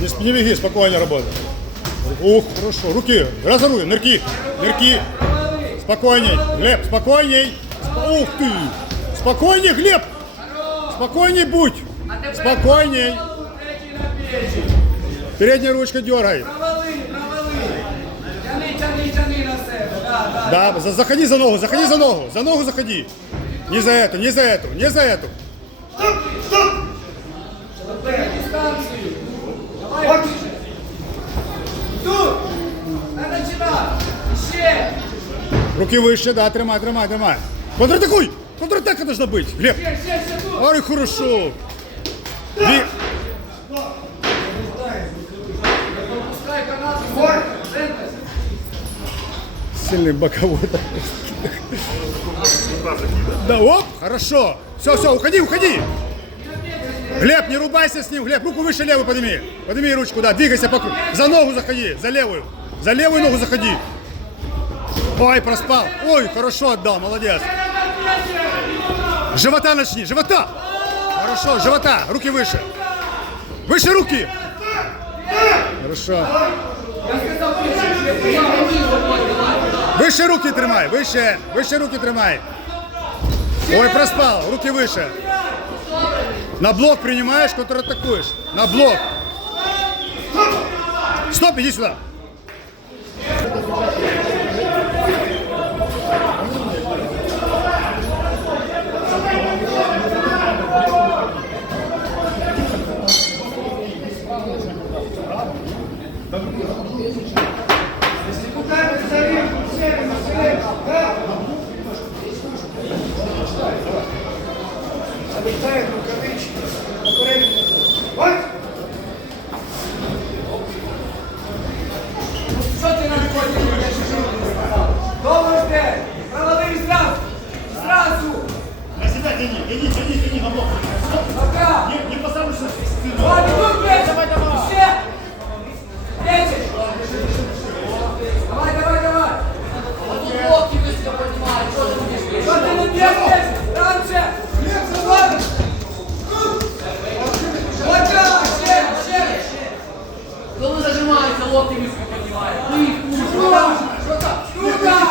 Не, не беги, спокойно работай. Ух, хорошо. Руки, разоруй, нырки, нырки. Спокойней, Глеб, спокойней. Сп- Ух ты. Спокойней, Глеб. Спокойней будь. Спокойней. Передняя ручка дергай. Да, да. Да, за- заходи за ногу, заходи за ногу, за ногу заходи. Не за эту, не за эту, не за эту. Руки выше, да, тримай, тримай, тримай. Контратакуй! Контратака должна быть, Глеб. Ой, хорошо. Центр. Сильный боковой. Да, оп, хорошо. Все, все, уходи, уходи. Глеб, не рубайся с ним, Глеб, руку выше левую подними. Подними ручку, да, двигайся по кругу. За ногу заходи, за левую. За левую ногу заходи. Ой, проспал. Ой, хорошо отдал, молодец. Живота начни, живота. Хорошо, живота, руки выше. Выше руки. Хорошо. Выше руки тримай, выше, выше руки тримай. Ой, проспал, руки выше. На блок принимаешь, контратакуешь. На блок. Стоп, иди сюда. тяни, тяни, тяни, тяни на блок. Пока. Не, не посадишься. Давай, тут блядь. Давай, давай. Ще. Десять. Давай, давай, давай. Що ти не б'єш? Раньше. Давай. Пока. Ще, ще. Коли зажимається, локти високо піднімає. Сука.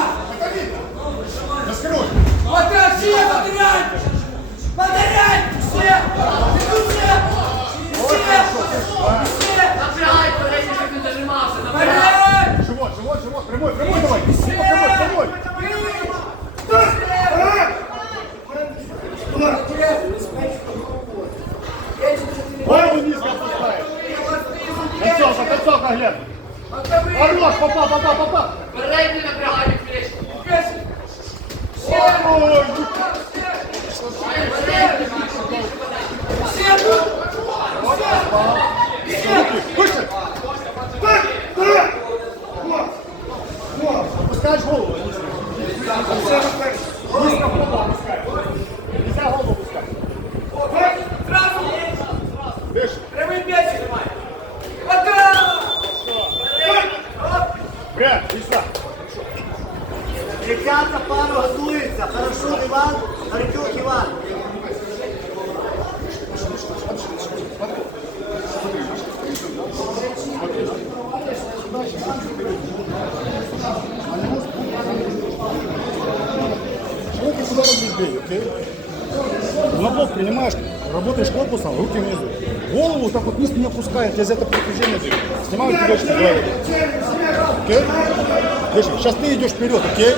Раскрой. Вот так, все, подряд! Напрягай передній, щоб він зажимався. Напрягай. Живот, живот, живот. Прямой, прямой давай. Іван. Гаритюк Іван. Руки сюда не бей, окей? На блок принимаешь, работаешь корпусом, руки внизу. Голову так вот вниз не опускает, я за это притяжение даю. Снимаю тебе в голову. Окей? Дыши. Сейчас ты идешь вперед, окей?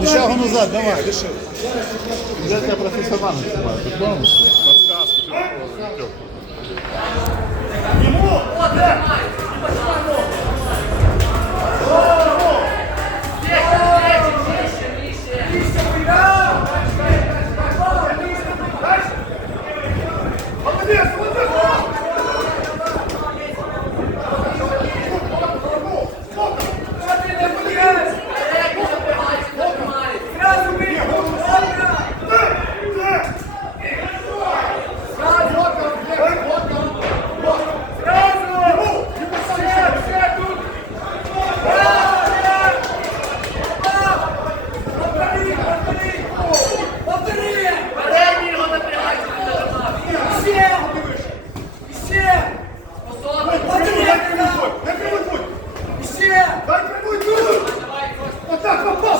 Ни шагу назад, давай, дыши. Я тебя профессионально снимаю, ты понял? Подсказки, что такое, Ему! Papa!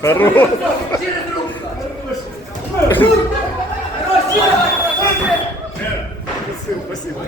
Хорош. Спасибо, спасибо.